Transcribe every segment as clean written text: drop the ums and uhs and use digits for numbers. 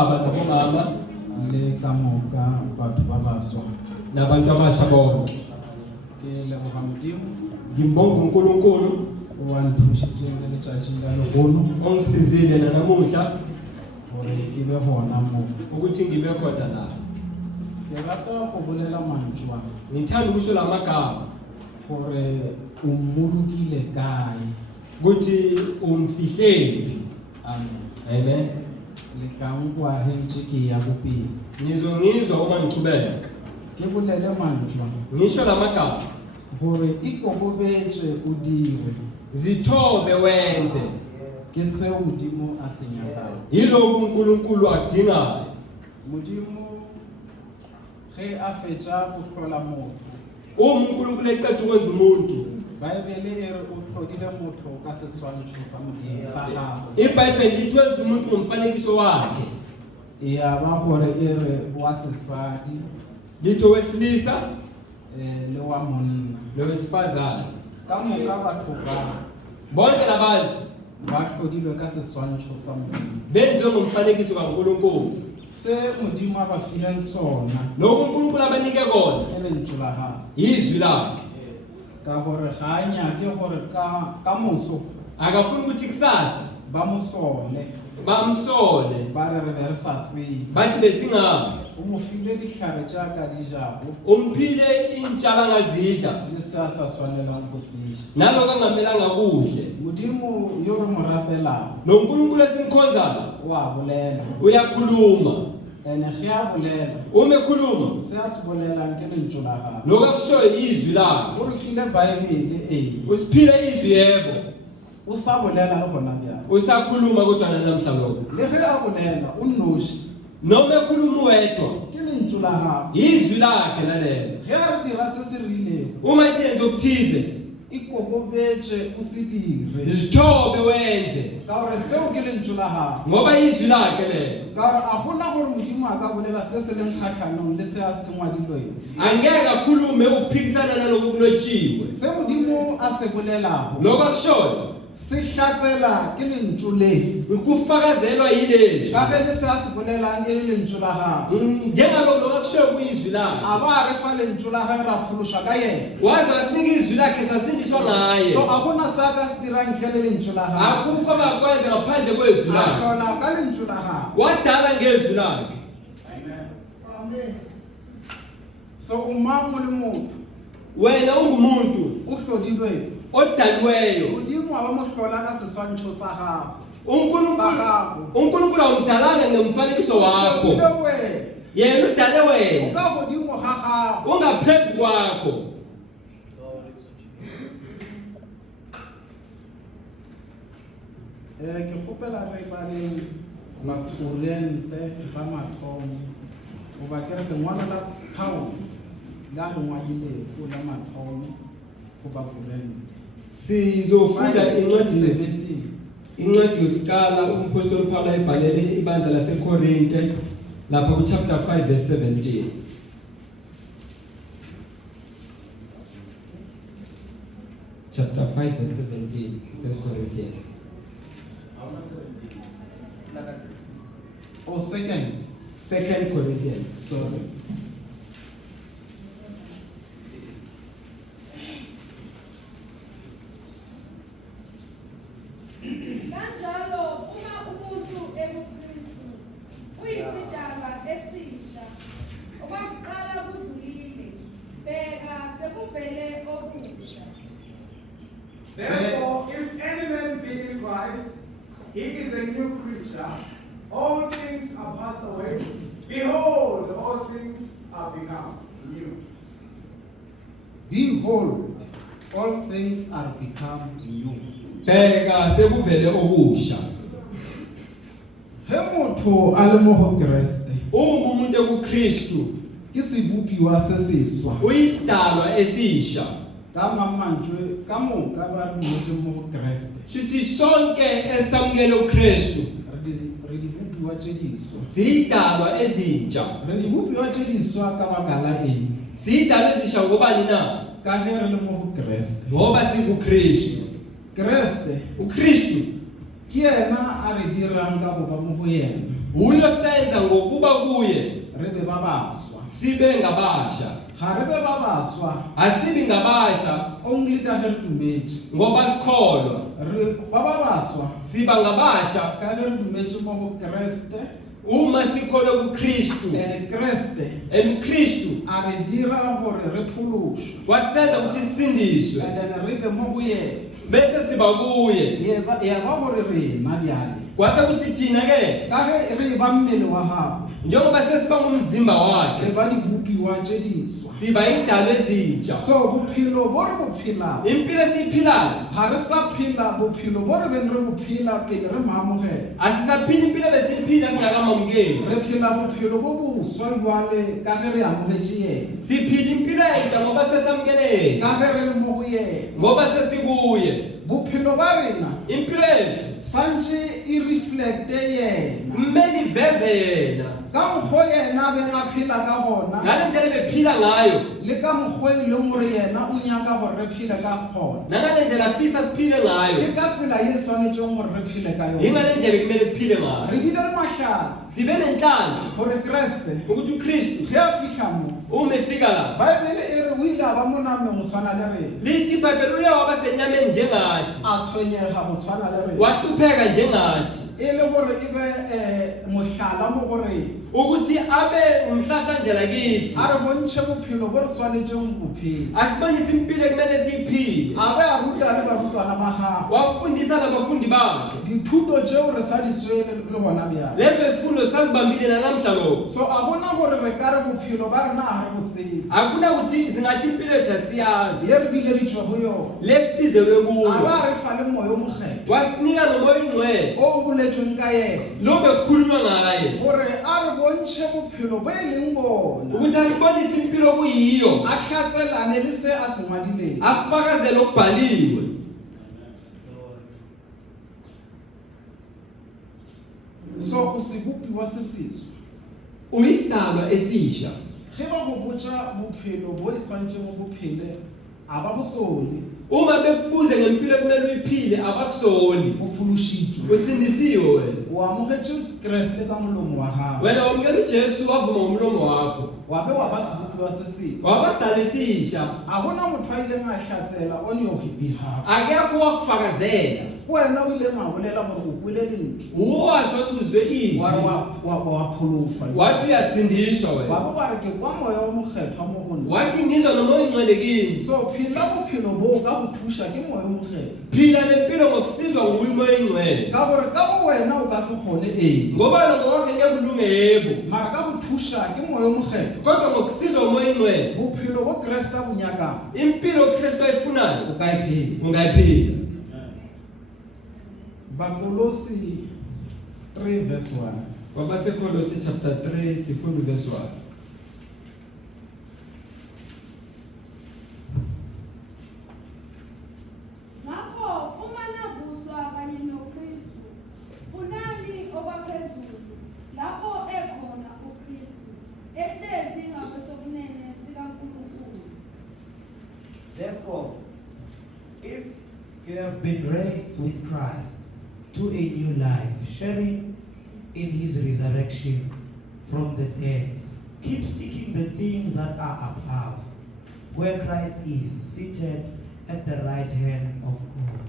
abantu mama le ka moka batho ba baswa nabantu abasha bonke. ke leboga Modimo Ngimbonga uNkulunkulu wa nthushitse le letšatši la legolo ongisizile nanamuhla gore ke be gona mo ukuthi ngibe khona la. ke rata go bolela mantšu a Ngithanda ukusho la magama gore o mmolokile kae. ukuthi umfihlephi. Amen. Amen. Le tla nkwa he ntse ke ya bopele Ngizwa uma ngichubeka. ke bolele mantšu a Ngisho la magama gore ikokobetse o dire zithobe wenze ke seo Modimo a se nyakago. yilokhu uNkulunkulu akudingayo. Modimo ge a fetša go hlola motho Uma uNkulunkulu eqeda ukwenza umuntu, Baebele e re o hlodile motho ka seswantšho sa Modimo sa gago. iBhayibheli lithi wenza umuntu ngomfanekiso wakhe. Ya ba gore e re wa sesadi Lithi owesilisa le wa monna. nowesifazane. Ka moka batho ba Bonke labantu ba hlodilwe ka seswantšho sa Modimo. benziwe ngomfanekiso kaNkulunkulu. Se Modimo a ba fileng sona Lokhu uNkulunkulu abanike kona e le ntlo la gago. yizwi lakhe. Ka gore ga a nyake gore ka moso Akafuni ukuthi kusasa ba mosole bamsole ba re be re sa tsebe. bathi besingazi. O mo file dihlare jaaka di jago Umphile intshalo angazidla le se a sa swanelang go se ja. naloko angamelanga kuhle. Modimo yo re mo rapelago NoNkulunkulu esimkhonzayo o a bolela uyakhuluma. ene ge a bolela Uma ekhuluma se a se bolelang ke lentso la gago. lokho akushoyo yizwi lakhe. O re file Baebele Usiphile izwi yebo. o sa bolela le gona bjang. Usakhuluma kodwa namhla lokho. Le ge a bolela o nnoši Noma ekhuluma wedwa ke lentso la gago. yizwi lakhe lalelo. Ge a re dira se se rilego Uma ethi yenza okuthize ikokobetse o se dire zithobe wenze ka gore seo ke lentso la gago. ngoba yizwi lakhe lelo. Ka gore a gona gore Modimo a ka bolela se se leng kgatlhanong le se a se ngwadilweng. Angeke akhulume ukuphikisana nalokho kulotshiwe. Se Modimo a se bolelago Lokho akushoyo se hlatsela ke lentso le kufakazelwa yilezi. ka ge le se a se bolelang e le lentso la gago. Njengalokho lokho akushoyo kuyizwi lakhe. A ba re fa lentso la gae ra phološwa ka yena. Waze wasinika izwi lakhe sasindiswa ngaye. So a gona se a ka se dirang ntle le lentso la gago. Akukho abakwenza ngaphandle kwezwi A lakhe. hlola ka lentso la gago. Wadala ngezwi lakhe. So o mang o le motho Wena ungumuntu o hlodilweng. odaliweyo. Modimo a ba mo hlola ka seswantšho sa gago. uNkulunkulu awumdalanga ngemfanekiso wakho. Hlodilwe wena. Yena udale O wena ka godimo ga gago. ungaphezu kwakho. Ke kgopela re ba le makurente ba mathomo goba ke re lengwalo la Paulo la le ngwadilego la mathomo goba kurente Sizofunda incwadi 17. yokuqala umpostoli Paulo ayibhalele ibandla laseKorinte lapha ku chapter 5 verse 17. Chapter 5 verse 17, 1 Corinthians. Oh, second. 2 Corinthians. Sorry. Kanjalo uma umuntu ebuKristu uyisidalwa esisha okwakuqala kudlulile bheka sekuvele okusha. Therefore, if any man be in Christ, he is a new creature. All things are passed away. Behold, all things are become new. Behold, all things are become new. Bheka sekuvele okusha. He motho a le mo go Kriste Uma umuntu ekuKristu ke sebopiwa se seswa. uyisidalwa esisha. Ka mamantšwe ka moka ba re motho mo go Kriste Sithi sonke esamukele uKristu re di bopiwa tše diswa. siyidalwa ezintsha. Re di bopiwa tše diswa ka baka la eng? Siyidalwa ezisha ngobani na? Ka ge re le mo go Kriste. Ngoba sikuKristu. Kriste uKristu ke yena a re dirang ka go ba mo go yena. uyosenza ngokuba kuye re be ba baswa. sibe ngabasha. Ga re be ba baswa Asibi ngabasha only ka ge re dumetse. ngoba sikholwa, Re ba baswa siba ngabasha ka ge re dumetse mo go Kriste, uma sikholwa kuKristu. and Kriste And uKristu a re dira gore re pholoshwe, wasenza ukuthi sisindiswe and then re be mo go yena. bese siba kuye. Ya ba gore rena bjale Kwase ukuthi thina ke ka ge re ba mmele wa gago, njengoba sesiba ngumzimba re wakhe, ba dibopiwa tse diswa. siba indalo ezintsha. So bophelo bo re bo phela, Impilo esiyiphilayo ga re sa phela bophelo bo re beng re bo phela pele re maamogela. asisaphili impilo ebesiyiphila singakamamukeli. Re phela bophelo bo boswa jwale ka ge re amogetse yena, Siphila impilo entsha ngoba sesamkelele, ka ge re le mo go yena. ngoba sesikuye. Bophelo ba rena Impilo yethu santse e reflecte yena kumele iveze yena ka mokgwa yena be a phela ka gona, ngale ndlela ebephila ngayo, le ka mokgwa e leng gore yena o nyaka gore re phele ka gona. nangale ndlela afisa siphile Ke ngayo, ka tsela e tshwanetseng gore re phele ka yona. yingale ndlela kumele siphile ngayo. Re bile le mahlatsi Sibe nenhlanhla gore Kriste ukuthi uKristu ge a fihla mo, uma efika la, Baebele e re o ile a ba mo nameng go tshwana le rena, lithi iBhayibheli uye waba senyameni njengathi, a tshwenyega go tshwana le rena, wahlupheka njengathi, e le gore e be mohlala mo gore ukuthi abe umhlahlandlela kithi, a re bontšhe bophelo bo re tshwanetseng go phela. asibonise impilo ekumele siyiphile. A be a ruta le barutwana ba gago Wafundisa nabafundi bakhe dithuto tšeo re sa di swele le gona bjale. lezo ifundo sazibambile nanamhla lo. So a gona gore re ka re bophelo ba rena a re botsebe, Akunakuthi singathi impilo yethu asiyazi, ye re bile ditšwe go yona. lesibizelwe A kuyo, ba re fa le moya o mokgetho wasinika nomoya oyingcwele o o boletsweng ka yena, lo bekukhulunywa ngaye, gore a re bontšhe bophelo bo e leng bona, ukuthi asibonise impilo kuyiyo, a hlatselane le se a se ngwadileng. afakazele okubhaliwe. So o se bopiwa se seswa. Uyisidalwa esisha. Ge ba go botša bophelo bo e tshwanetseng o bophele, a ba go sole, Uma bekubuze ngempilo ekumele uyiphile abakusoli, o phološitšwe, usindisiwe wena. o amogetše Kriste ka molomo wa gago, Wena wamukela uJesu wavuma ngomlomo wakho, wa be wa ba sebopiwa se seswa. waba sidalwa esisha. A gona motho a ileng a hlatsela on your behalf. Akekho wakufakazela, Wena o ileng a bolela gore o kwele lentswe, uwasho wathi uzwe izwi, wa pholofa, wathi uyasindiswa wena, wa bo ba re ke kwa moya o mokgethwa mo go nna. wathi ngizwa nomoya oyingcwele kimi. So phela bophelo bo ka go thuša ke moya o mokgethwa, Phila lempilo ngokusizwa nguye umoya oyingcwele, ka gore ka bo wena o ka se kgone ee, ngoba ngokwakhe ngeke kulunge yebo, mara ka go thuša ke moya o mokgethwa. kodwa ngokusizwa umoya oyingcwele, Bophelo bo Kriste a bo nyakang impilo uKristu ayifunayo o ka e phela. ungayiphila. Bakolosi 3 verse 1. Kwabasekolose chapter 3 sifunda verse 1. Ngakho uma navuswa kanye noKristu, funani okwaphezulu, lapho ekhona uKristu, ehlezi ngakwesokunene sikaNkulunkulu. Therefore, if you have been raised with Christ to a new life, sharing in his resurrection from the dead, keep seeking the things that are above, where Christ is seated at the right hand of God.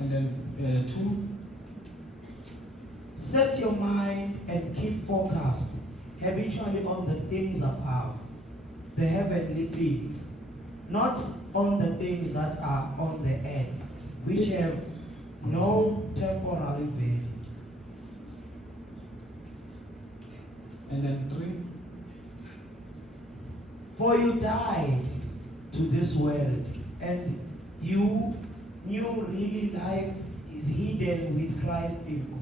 And then 2. Set your mind and keep focused habitually on the things above, the heavenly things, not on the things that are on the earth, which have no temporal value. And then 3. For you died to this world, and you new really life is hidden with Christ in God.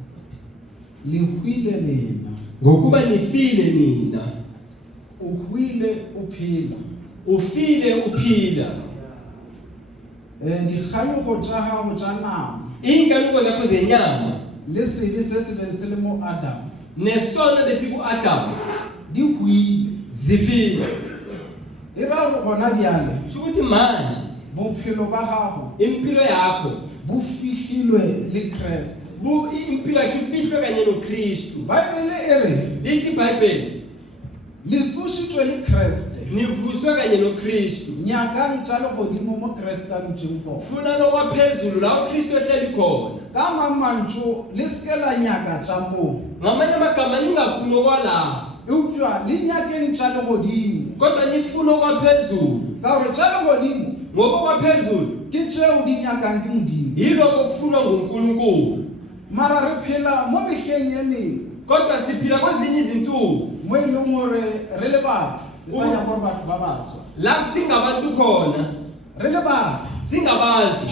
Lehwile lena, Ngokuba nifile nina, uhwile uphela. ufile uphila, Dikganyogo tša gago tša nama inkanuko zakho zenyama le sebe se se beng se le mo Adamu nesono besiku-Adamu di hwile. zifile. E ra gore gona bjale Sho ukuthi manje bophelo ba gago impilo yakho bo fihlilwe le Kriste. impilo yakhe ifihlwe kanye noKristu. Bible ere Lithi iBhayibheli lisushitshwe liKreste nivuswe kanye noKristu. nyaka njalo godimo mo Kreste a dutšeng. Funa lokwaphezulu la uKristu ehleli khona. Ka mamantšu le skela nyaka tša moo. Ngamanye amagama ningafuni okwala, Eupša le nyakeng tša legodimo. kodwa nifuna okwaphezulu. Ka gore tša legodimo Ngoba okwaphezulu ke tšeo di nyakang ke Modimo. yiloko kufunwa nguNkulunkulu. Mara re phela mo mehleng ye mengwe Kodwa siphila kwezinye izinsuku mo e leng gore re le batho re sa nyaka gore batho ba baswa. la singabantu khona, Re le batho singabantu.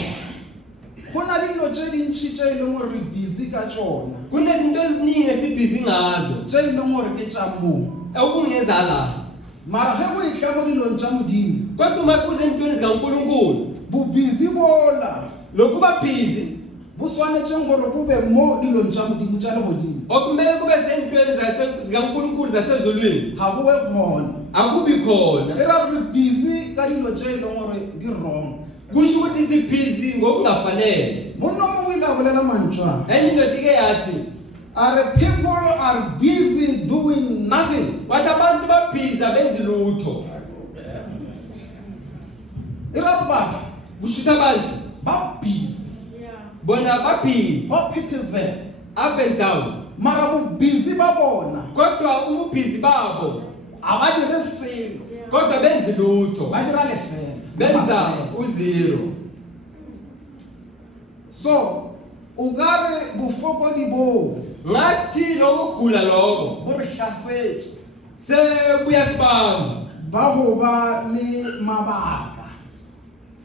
go na le dilo tše dintšhi tše e leng gore re busy ka tšona, Kunezinto eziningi esibhizi ngazo tše e leng gore ke tša moo. okungeza la. Mara ge go e tla mo dilong tša Modimo, Kodwa uma kuze entweni zikaNkulunkulu, bobusy bola lokuba busy bo swanetšeng gore bo be mo dilong tša Modimo tša legodimo. okumele kube sentweni zikaNkulunkulu zasezulwini Ga bo be gona. akubi E khona. ra re busy ka dilo tše e leng gore di wrong. Kusho ukuthi sibhizi ngokungafanele. Monna mongwe o ile a bolela mantšwa Enye indoda ike yathi, a re people are busy doing nothing. wathi abantu babhizi abenzi lutho. E ra re batho Kusho ukuthi abantu ba busy bona babhizi ba phithizela, up and down, mara bobusy ba bona kodwa ububhizi babo a ba dire selo, kodwa benzi lutho, ba dira lefela. benza uzero. So o ka re bofokodi boo Ngathi lokugula lokho bo re hlasetše sebuya sibamba. ba go ba le mabaka,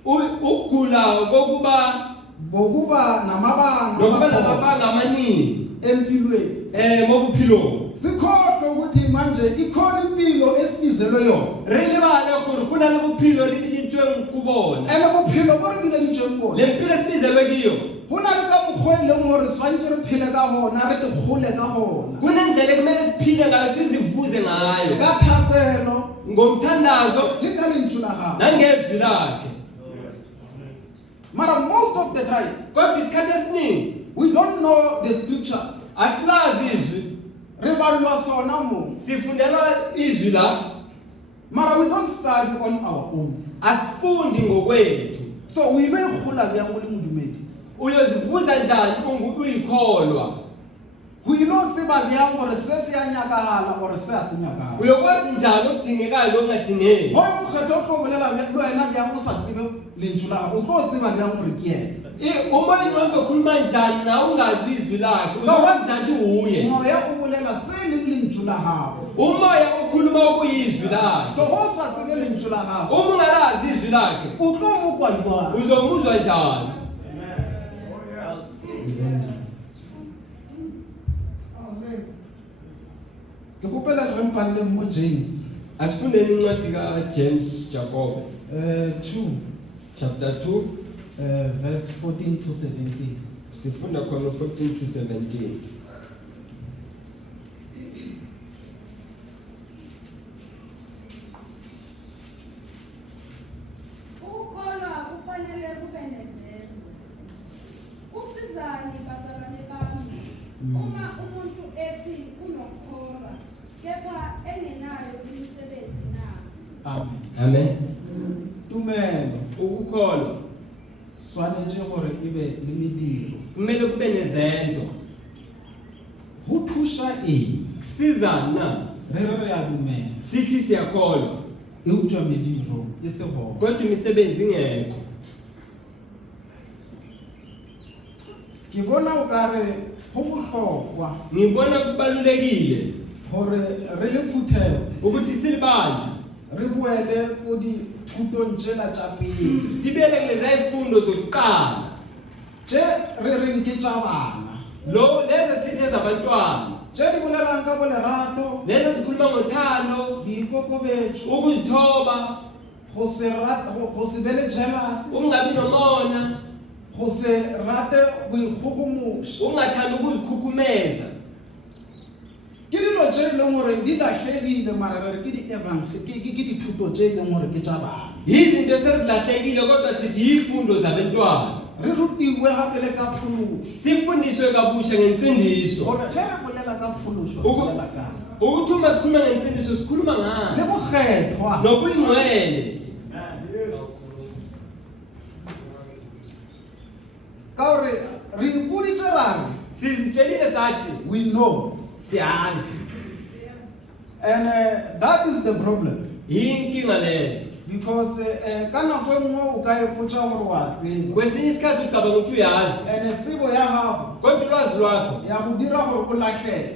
Ukugula kokuba bokuba namabanga nokuba abakhona namabanga amaningi empilweni. mobuphilong. Sikhohle ukuthi manje ikhona impilo esibizelwe yona, Re lebale gore go na le bophelo re bilitsweng go bona. ene bophelo bo re bileditšweng bona Le mpilo esibizelwe kiyo go na le ka mokgwa e leng gore swantse re phele ka gona, re te gole ka gona, kunendlela ekumele siphile ngayo sizivuze ngayo ka thapelo ngomthandazo le ka lentšu la gago. nangezwi lakhe. Mara most of the time Kodwa isikhathi esiningi we don't know the scriptures. asilazi izwi, Re balwa sona mo, sifundelwa izwi la, mara we don't study on our own. asifundi ngokwethu. So o ile gola bjang o le modumedi, Uyozivuza njani uyikholwa? go ile o tseba bjang gore se se a nyakagala gore se a se nyakagala. Uyokwazi njani okudingekayo lokungadingeki? Go mokgetho o tlo bolela le wena bjang o sa tsebe lentšu la gago, o tlo tseba bjang gore ke ena. Umoya uzokhuluma njani na ungazi izwi lakhe? Uzokwazi njani uye? Moya o bolela se le lentšu la gago. Umoya ukhuluma okuyizwi lakhe. So go sa tsebe lentšu la gago, Uma ungalazi izwi lakhe, o tlo mo kwa jwang. uzomuzwa njani? Ke gopela re mpaleng mo James Asifundeni incwadi kaJames Jacob 2 chapter 2 verse 14 to 17. sifunda khona 14 to 17. Ukukholwa kufanele kube nezenzo. Usizani bazalwane bami uma umuntu ethi unokukholwa kepha engenayo imisebenzi na? Amen. Amen. Tumelo Ukukholwa swanetše gore e be le mediro. kumele kube nezenzo. Go thuša eng? Kusiza na Re re a dumela, sithi siyakholwa eupša mediro e se gona. kodwa imisebenzi ingekho. Ke bona o ka re go bohlokwa Ngibona kubalulekile gore re le phuthego ukuthi silibanje re boele ko dithutong tšela tša pele sibele kuleza ifundo zokuqala tše re reng ke tša bana, lezi sithi ezabantwana, tše di bolelang ka bolerato, lezi zikhuluma ngothando, boikokobetšo, ukuzithoba, go se be le jealous, ukungabi nomona, go se rate go ikgogomoša. ukungathandi ukuzikhukhumeza. Ke dilo tše e leng gore di lahlegile, mara re re ke dithuto tše e leng gore ke tša bana. Izinto sezilahlekile kodwa sithi yifundo zabantwana. re rutiwe gape le ka pholoso sifundiswe kabusha ngensindiso gore ge re bolela ka pholoso re Uku- bolela kang ukuthi uma sikhuluma ngensindiso sikhuluma le ngani bokgethwa nobuyingcwele ka gore re ipoditse rare sizitshelile sathi we know siyazi and that is the problem yinkinga leyo because ka nako e nngwe o ka ipotsa gore wa tseba kwesinye isikhathi ucabanga ukuthi uyazi and tsebo ya gago kodwa ulwazi lwakho ya go dira gore o latlhege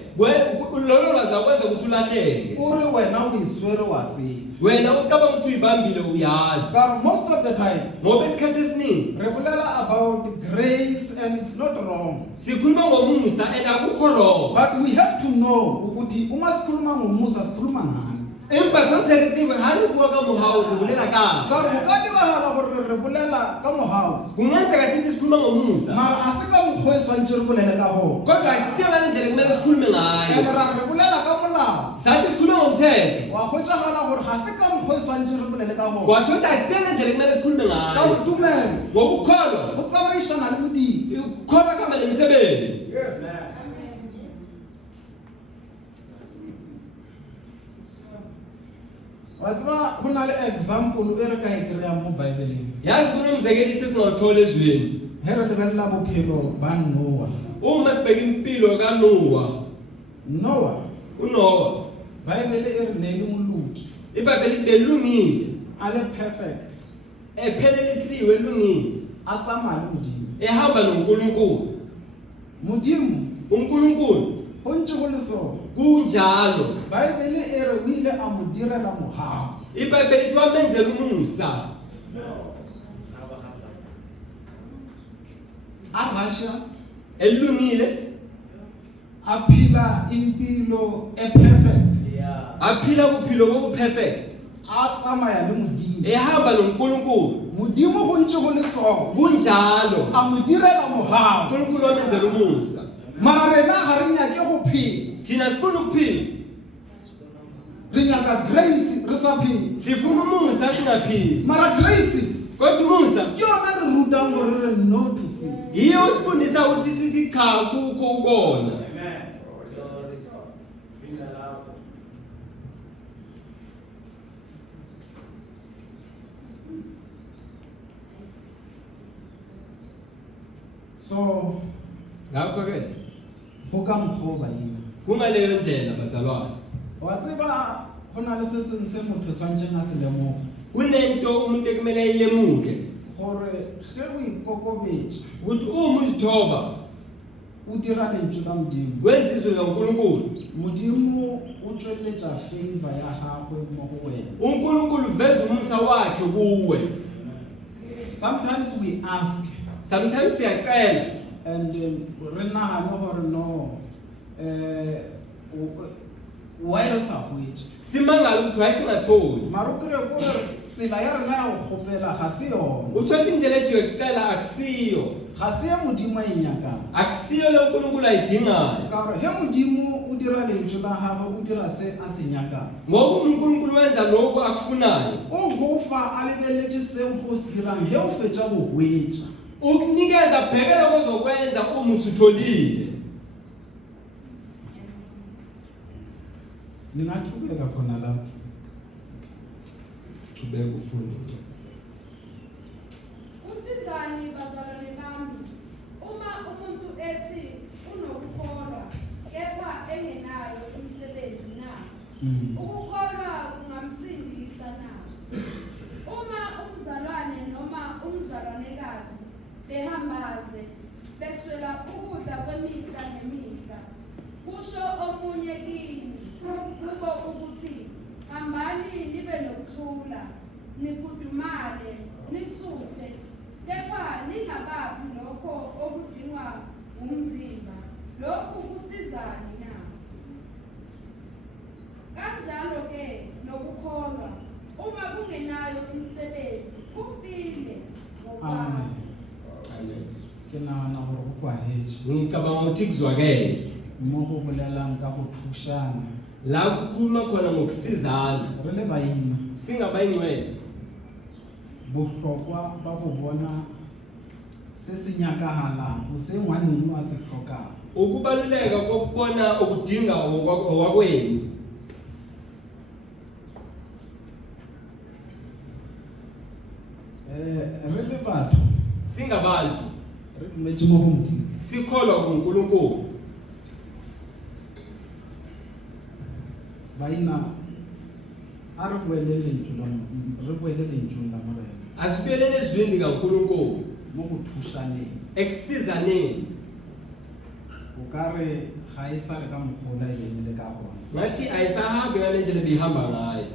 lolo lwazi lakwenza ukuthi ulahleke o re wena o iswere wa tseba wena ucabanga ukuthi uyibambile uyazi ka most of the time ngoba isikhathi esiningi re bolela about grace and it's not wrong sikhuluma ngomusa and akukho wrong but we have to know ukuthi uma sikhuluma ngomusa sikhuluma ngani empa tshwanetse re tsebe ha re bua ka mohau re bolela kang ka go ka diragala gore re bolela ka mogao kungenzeka sithi sikhuluma ngomusa mara ga se ka mokgwa e swantse re bolele ka gona kodwa asisiyaba nendlela kumele sikhulume and ngayo ra re bolela ka molao sathi sikhuluma ngomthetho wa hwetšagala gore ga se ka mokgwa e swantse re bolele ka gona kwathi ukuthi asisiya nendlela kumele sikhulume ka ngayo botumelo ngokukholwa go tsamaišana le modimo ukholwa kama nemisebenzi wa tseba go na le example e re ka e kry-ang mo baebeleng yazi kunomzekeliso esingawuthola ezweni ge re lebelela bophelo ba noa uma sibheka impilo kanowa unowa baebele e re nele moluki ibhayibheli belungile a le perfect ephelelisiwe elungile a tsamaya le modimo ehamba nonkulunkulu modimo unkulunkulu go ntse go le sone kunjalo baebele e re o ile a mo direla mogao ibhayibheli ithi wamenzela umusa a righteous elungile aphila impilo e-perfect aphila ubuphilo bobu-perfect a tsamaya le modimo ehamba nonkulunkulu modimo go ntse go le sone kunjalo a mo direla mogao unkulunkulu wamenzela umusa mara rena ga re nyake go phela thina sifuna ukuphila re nyaka grace re sa phela sifuna umusa singaphili mara grace kodwa umusa ke yona re rutang gore re no to sin yiyo usifundisa ukuthi sithi cha kukho ukona so ngakho-ke go ka mokgwa o baina kungaleyo ndlela bazalwane wa tseba go na le se sengwe se motho tshwantseng a se lemoga kunento umuntu ekumele ayilemuke gore ge o ikokobetša ukuthi uma uzithoba o dira lentswe la modimo wenza izwi likankulunkulu modimo o tsweletša favor ya gagwe mo go wena unkulunkulu uveza umusa wakhe kuwe sometimes we ask sometimes siyacela and re nagane gore no why re sa hwetše simangala ukuthi wayesingatholi mara o kry kore tsela ya rena ya go kgopela ga se yona uthola indlela ethu yokucela akusiyo ga se ye modimo a e nyakang akusiyo le nkulunkulu ayidingayo ka gore ge modimo o dira lentswe la gagwe o dira se a se nyakang ngoba unkulunkulu wenza lokhu akufunayo o go fa a lebeletse seo go se dirang ge o fetša go hwetša ukunikeza bhekela kozokwenza uma usutholile ningachubeka khona lapho ubeka ufunde Usizani bazalwane bami, uma umuntu ethi unokukholwa kepha engenayo imisebenzi na, ukukholwa kungamsindisa na? Uma umzalwane noma umzalwanekazi behambaze beswela ukudla kwemihla nemihla, kusho omunye kini kubo ukuthi hambani nibe nokuthula, nifudumale, nisuthe, kepha ningabaphi lokho okudingwa umzimba, lokhu kusizani na? Kanjalo-ke nokukholwa, uma kungenayo imisebenzi, kufile ngokwabo. amen ke nagana gore go kwagetse ngicabanga ukuthi kuzwakele mo go bolelang ka go thušana la kukhuluma khona ngokusizana re le baima singabayingcwele bohlokwa ba go bona se se nyakahalang o se ngwaneno a se hlokang. ukubaluleka kokubona ukudinga okwakwenu. Re le batho Singabantu re dumetse mo go Modimo. sikholwa kuNkulunkulu. Baina a re boele lentswe la Morena Asibuyelele ezwini kaNkulunkulu mo go thusaneng. ekusizaneni. O ka re ga e sa le ka mokgola e leng le ka gona. Ngathi ayisahambi ngale ndlela bihamba ngayo.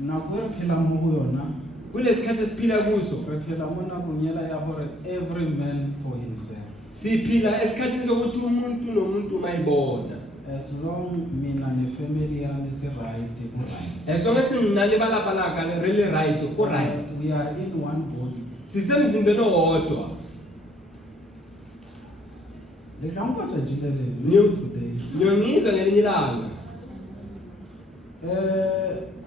Nako e re phelang mo go yona Kulesikhathi esiphila kuso re phela mo nakong ela ya gore every man for himself. siphila esikhathini sokuthi umuntu nomuntu mayibona. As long mina ne-family yami si-right, ku-right. As long as nina le balapa la ka re le right go right. We are in one body. Sisemzimbeni owodwa. Le tla nkotla jilele New today. Ngiyongizwa ngelinye ilanga.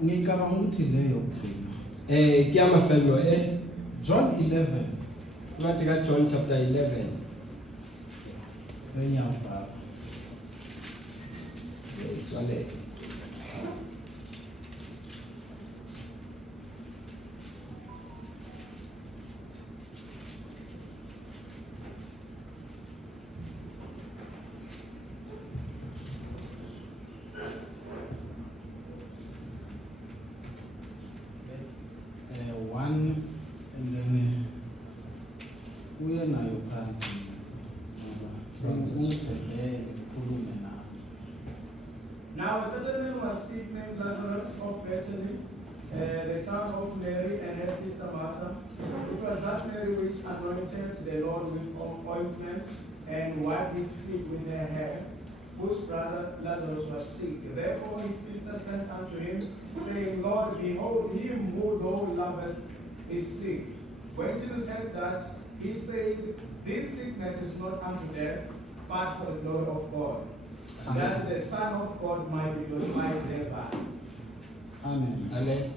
Ngicabanga ukuthi leyo yokugcina. Ke amafelo John 11. Ngathi ka John chapter 11. Senyababa. Jwale. One and then uye nayo phansi. Ukhulume nayo. Now a certain man was sick named Lazarus of Bethany, the town of Mary and her sister Martha. It was that Mary which anointed the Lord with ointment and wiped his feet with her hair, whose brother Lazarus was sick. Therefore his sister sent unto him, saying, Lord, behold, him who thou lovest is sick. When Jesus heard that, he said, this sickness is not unto death, but for the glory of God, that the Son of God might be glorified thereby. Amen. Amen.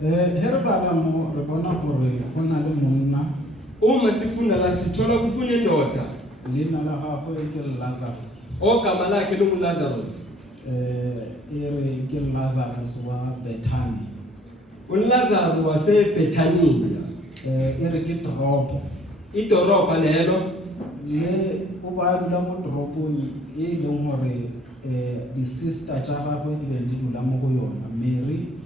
Here bala mo re bona gore go na le monna Uma sifunda la sithola ukuthi kunendoda leina la gagwe ke Lazarus. ogama lakhe lunguLazarus. Ere ke Lazarus wa Bethany. uLazarus waseBethania. Ere ke toropo Idorobha lelo le o ba dula mo toropong e leng gore di sister tsa gagwe di be di dula mo go yona, Mary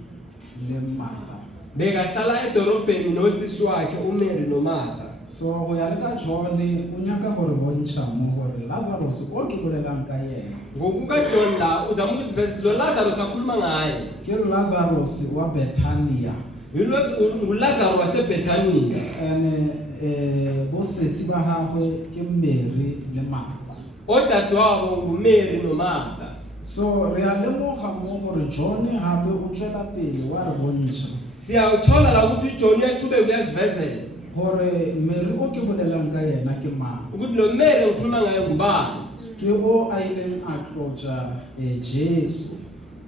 le Martha. bekahlala edorobheni nosisi wakhe uMary noMartha. So go ya le ka John o nyaka gore bontsha mo gore Lazarus o ke bolelang ka yena Ngokuka John la uzama ukuziveza lo Lazarus akhuluma ngaye. ke Lazarus wa Bethania. nguLazarus waseBethania. And bosesi ba gagwe ke Mary le Martha. Odadewabo nguMary noMartha. So re a lemoga mo gore John gape o tswela pele wa re bontsha Siyawuthola la ukuthi uJohn uyaqhubeka uyazivezela gore Mary o ke bolelang ka yena ke mang, ukuthi lo Mary ngikhuluma ngaye ngubani. ke o a ileng a tlotsa Jesu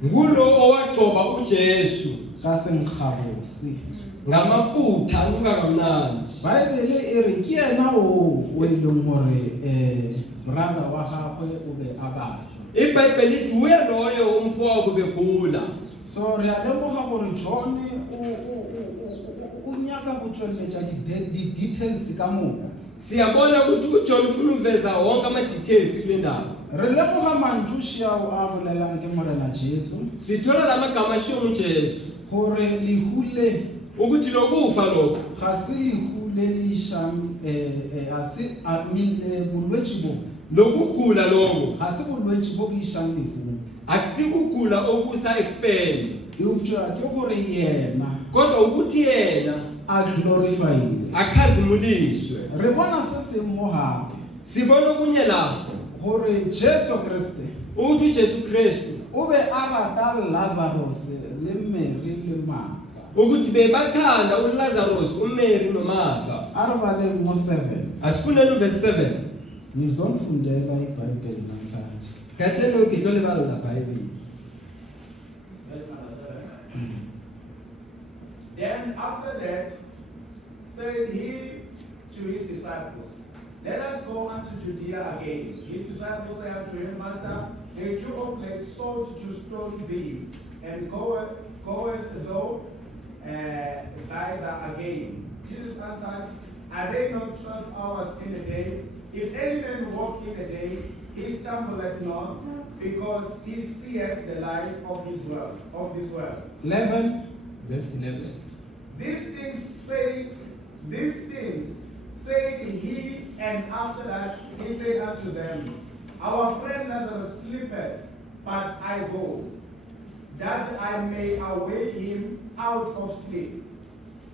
Ngulo owagcoba uJesu ka senkgabosi. ngamafutha anuka kamnandi. Baebele e re ke yena o e leng gore brother wa gagwe o be a bajwa. iBhayibheli lithi uye loyo umfowabo begula. So re a lemoga gore John o nyaka go tsweletsa di details ka moka. Siyabona ukuthi uJohn ufuna uveza wonke ama-details kule ndaba. Re lemoga manthushi ao a bolelang ke Morena Jesu Sithola la magama ashiwo nguJesu gore lehu le ukuthi lokufa lokho ga se lehu le le ishang bolwetse bo lokugula lokho ga se bolwetse bo bo ishang lehung. akusikugula okusa ekufeni, Eupša ke gore yena kodwa ukuthi yena a glorified. akhazimuliswe. Re bona se seng mo gape Sibona okunye lapho gore Jesu Kriste ukuthi uJesu Kristu o be a rata Lazarus le Mary le Martha. ukuthi bebathanda uLazarus, uMary noMartha. A re baleng mo 7 Asifundele uverse 7. ngizonifundela iBhayibheli namhlanje. Kathele ukitlo lebala la Bhayibheli. Verse number 7. Then after that, said he to his disciples, let us go unto Judea again. His disciples said unto him, Master, the Jew of late sought to stone thee, and goest thou thither again? Jesus answered, are they not 12 hours in a day? If any man walk in a day, he stumbleth not, because he seeth the light of this world. 11. Verse 11. These things said he, and after that he said unto them, our friend Lazarus sleepeth, but I go, that I may awake him out of sleep.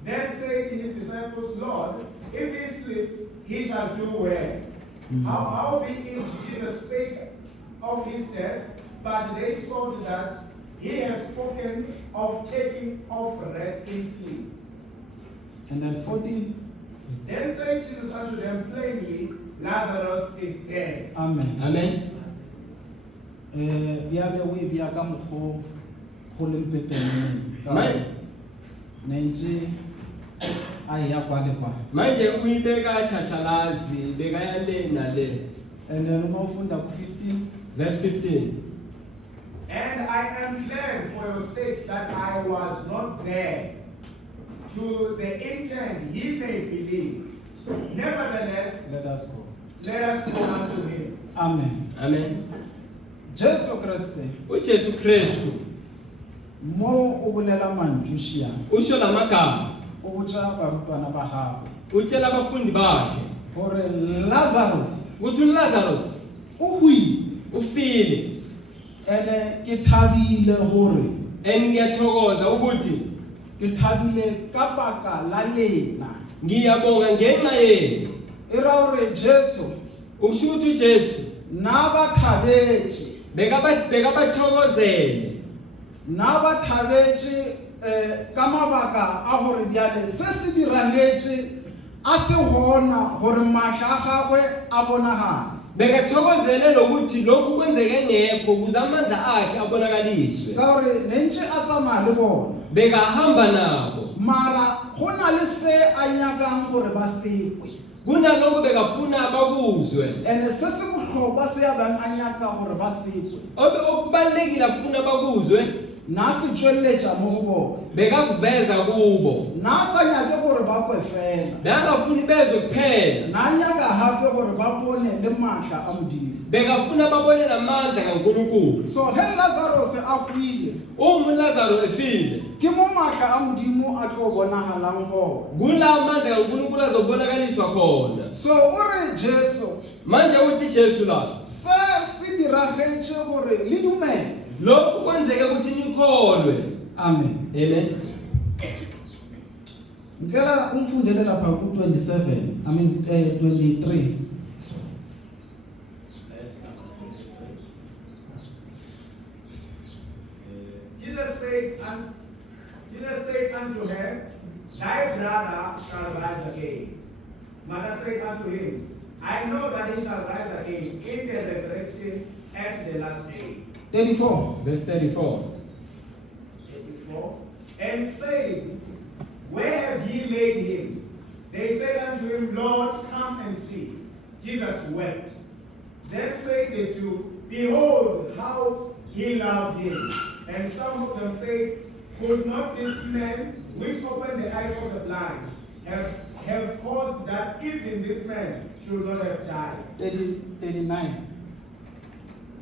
Then said his disciples, Lord, if he sleep, he shall do well. Howbeit Jesus spake of his death, but they thought that he had spoken of taking off rest in sleep. And then 14. Then said Jesus unto them plainly, Lazarus is dead. Amen. Amen. Biale we bia ka mokgo go lempeteng. Amen. Nenje aya kwa le kwa. Manje uyibeka chachalazi beka le na le. And then uma ufunda ku 15. Verse 15. And I am glad for your sakes that I was not there, to the intent ye may believe. Nevertheless, Let us go. let us go unto him. Amen. Amen. Jesu Kriste uJesu Kristu mo o bolela mantšušia usho lamagama o botša barutwana ba gago utshela abafundi bakhe gore Lazarus ukuthi uLazarus o hwile ufile ene ke thabile gore ngiyathokoza ukuthi ke thabile ka baka la lena ngiyabonga ngenxa yenu. e ra gore Jesu Usho ukuthi uJesu na ba thabetše bekabathokozele na ba thabetše ka mabaka a gore bjale se se diragetše a se gona gore maatla a gagwe a bonagala bekathokozele lokuthi lokhu kwenzeke ngekho ukuze amandla akhe abonakaliswe. ka gore ne ntše a tsamaya le bona Bekahamba nabo mara go na le se a nyakang gore ba sekwe kunalokho bekafuna bakuzwe ene se se bohlokwa se ya bang a nyaka gore ba sekwe okubalulekile afuna bakuzwe na se tšweletša mo go bona bekakuveza kubo na sa nyake gore ba kwe fela bekafuni bezwe kuphela na nyaka gape gore ba bone le maatla a modimo bekafuna babone namandla kaNkulunkulu. so ge Lazarus a hwile Uma uLazaro efile ke mo maatla a modimo a tlo bonagalang gona kula amandla kaNkulunkulu azobonakaliswa khona. so o re Jesu Manje uthi Jesu la se diragetše gore le dumele lokhu kwenzeke ukuthi nikholwe. amen Amen. ngicela umfundele lapha ku 23 Jesus said unto her, thy brother shall rise again. Mother said unto him, I know that he shall rise again in the resurrection at the last day. 34 Verse 34. 34. And said, where have ye laid him? They said unto him, Lord, come and see. Jesus wept. Then said the two, behold, how he loved him. And some of them said, could not this man, which opened the eyes of the blind, have caused that even this man should not have died? 39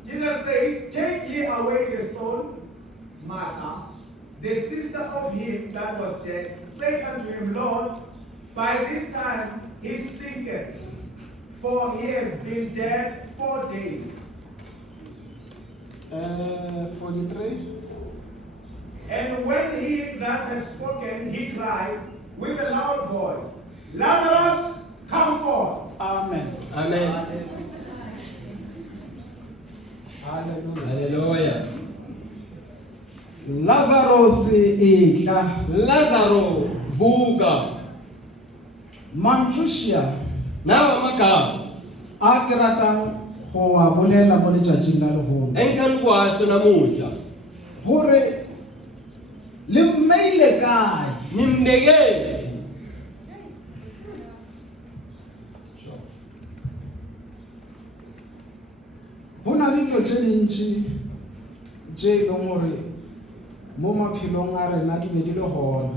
Jesus said, take ye away the stone. Martha, the sister of him that was dead, said unto him, Lord, by this time he sinketh, for he has been dead 4 days. 43 And when he thus had spoken, he cried with a loud voice, Lazarus, come forth. amen Amen. hallelujah Hallelujah. Lazarus etla Lazaro vuka. mantšušia Nawa amagama a ke ratang go a bolela mo letšatšing la legono engithanda ukuwasho namuhla gore le mmeile kae nimbekele. Ho na le dilo tse dintsi tse e leng gore mo maphelong a rena di be di le gona,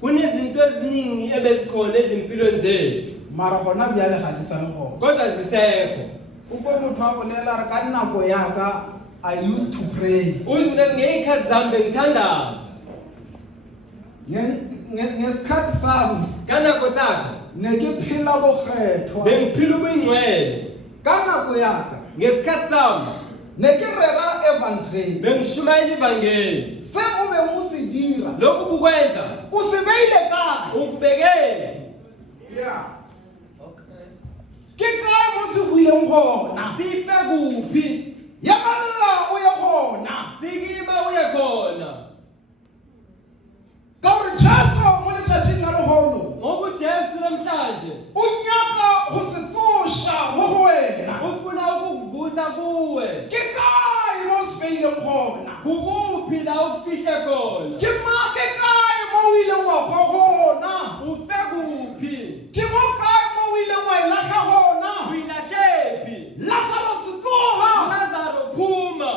Kunezinto eziningi ebezikhona ezimpilweni zethu, mara gona bjale ga di sa le gona. kodwa zisekho. O ko motho a bolela re ka nako ya ka I used to pray. Uzinto ngeyikhathi zami bengithandaza. Ngesikhathi sami Kanako zakho ne ke phela bokgethwa, bengiphila ubuyingcwele. ka nako ya ka Ngesikhathi sami ne ke rera evangeli. bengishumayela ivangeli. Se o be mo se dira Lokhu bukwenza o se beile kae? ukubekele. Ke kae mo se buileng gona? Sife kuphi? Yamalla o ye gona Sikima uye khona. ka gore Jesu mo letšatšing la legolo Ngoba uJesu namhlanje o nyaka go se tsoša mo go wena. ufuna ukukuvusa kuwe. Ke kae mo o se beileng gona? Kukuphi la ukufihle khona? Ke kae mo o ileng wa gwa gona? Ufe kuphi? Ke mo kae mo o ileng wa e latlha gona? Uyilahlephi? Lazarus tloga. Lazaro phuma.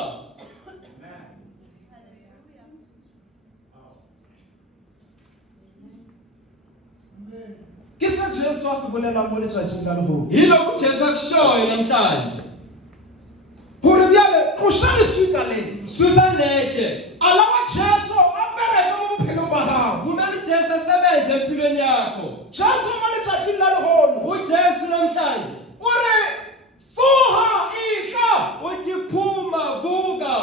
Ke se Jesu a se bolelang mo letšatšing la legolo Yilokhu uJesu akushoyo namhlanje. gore bjale tloša leswika le Susa netshe. alawa Jesu a bereke mo bophelong ba gago. Vumela uJesu asebenze empilweni yakho. Jesu mo letšatšing la legolo uJesu namhlanje o re tsoga etla. uthi phuma vuka.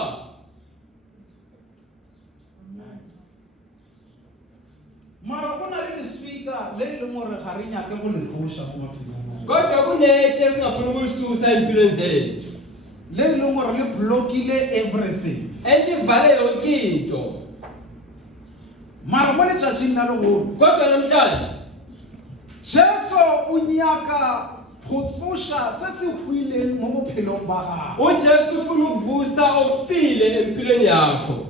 Mara go na le leswika le e leng gore ga re nyake go le tloša mo maphelong, Kodwa kunetshe esingafuni ukulisusa empilweni zethu. le e leng gore le blokile everything. Elivale yonke into. Mara mo letšatšing la legolo Kodwa namhlanje Jesu o nyaka go tsoša se se hwileng mo bophelong ba gago. uJesu ufuna ukuvusa okufile empilweni yakho.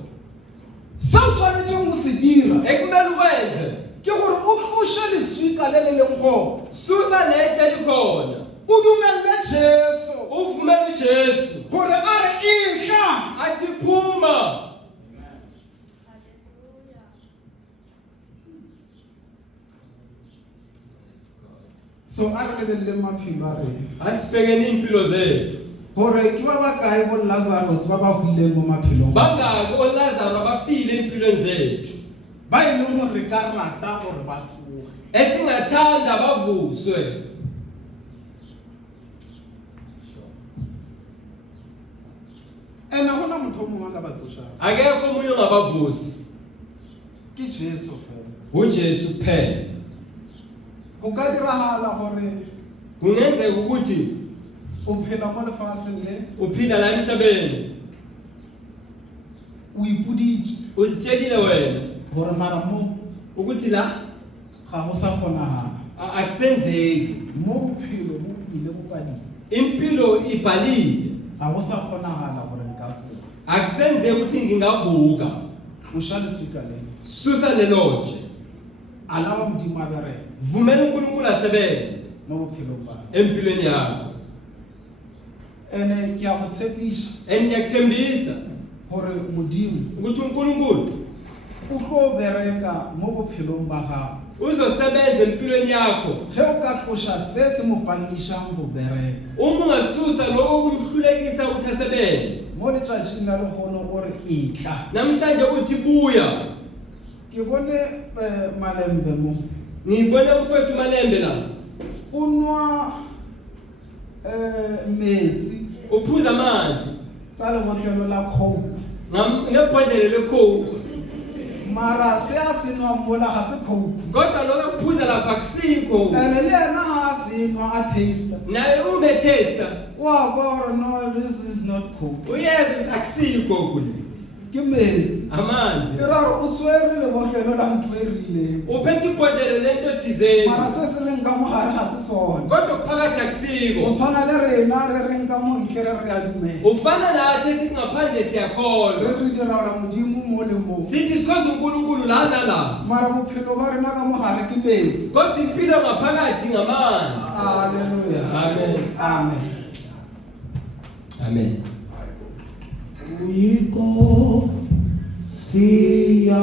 Se o tshwanetseng go se dira Ekumele ukwenze ke gore o tloše leswika le le leng gona, susa netshe likhona. o dumelle Jesu Uvumele uJesu gore a re etla. athi phuma. So a re lebelele maphelo a rena Asibhekeni impilo zethu. gore ke ba bakae bo Lazarus ba ba hwileng mo maphelong Bangaki oLazaro abafile empilweni zethu ba e leng gore re ka rata gore ba tsoge. esingathanda bavuswe. And go na motho o mongwe a ka ba tsošang, Akekho omunye ongabavusi. ke Jesu fela. uJesu kuphela. Go ka diragala gore Kungenzeka ukuthi o phela mo lefatsheng le uphila la emhlabeni o ipoditse uzitshelile wena gore mara mo ukuthi la ga go sa kgonagala. akusenzeki. Mo bophelo bo ile bo padile, Impilo ibhalile. ga go sa kgonagala gore nka tsoga. Akusenzeki ukuthi ngingavuka. Tloša leswika le, Susa lelotshe. alawa Modimo a bereke Vumela uNkulunkulu asebenze mo bophelong ba. empilweni yakho. Ene ke a go tshepiša Engiyakuthembisa gore Modimo ukuthi uNkulunkulu o tlo bereka mo bophelong ba gago uzosebenza empilweni yakho. ge o ka tloša se se mo palelišang go bereka. Uma ungasusa lokho kumhlulekisa ukuthi asebenze. Mo letšatšing la legono o re etla. Namhlanje uthi buya. Ke bone Malembe mo Ngibona umfowethu Malembe la o nwa metsi uphuza amanzi ka lebotlelo la Coke, ngebhodlela lecoke. mara se a se nwa mola ga se Coke. Kodwa lokho kuphuza lapha akusikho. Ene le yena ga a se nwa a taster, Naye ume tester wa kwa gore no, this is not Coke. uyeza ukuthi akusikho kule. ke metsi amanzi. ke ra o swere le botlelo la ntho e rileng Uphethe ibhodlelo lento thizeni. mara se se leng ka mo gare ga se sona Kodwa kuphakathi o akusiko. tshwana le rena re reng ka mo ntle re re a dumela Ufana nathi esithi ngaphandle re siyakholwa. re diraola modimo mo le mo Sithi sikhonza uNkulunkulu la nala. mara bophelo ba rena ka mo gare ke metsi Kodwa impilo ngaphakathi ngamanzi. Haleluya. Amen. Amen. Amen. Uyiko siya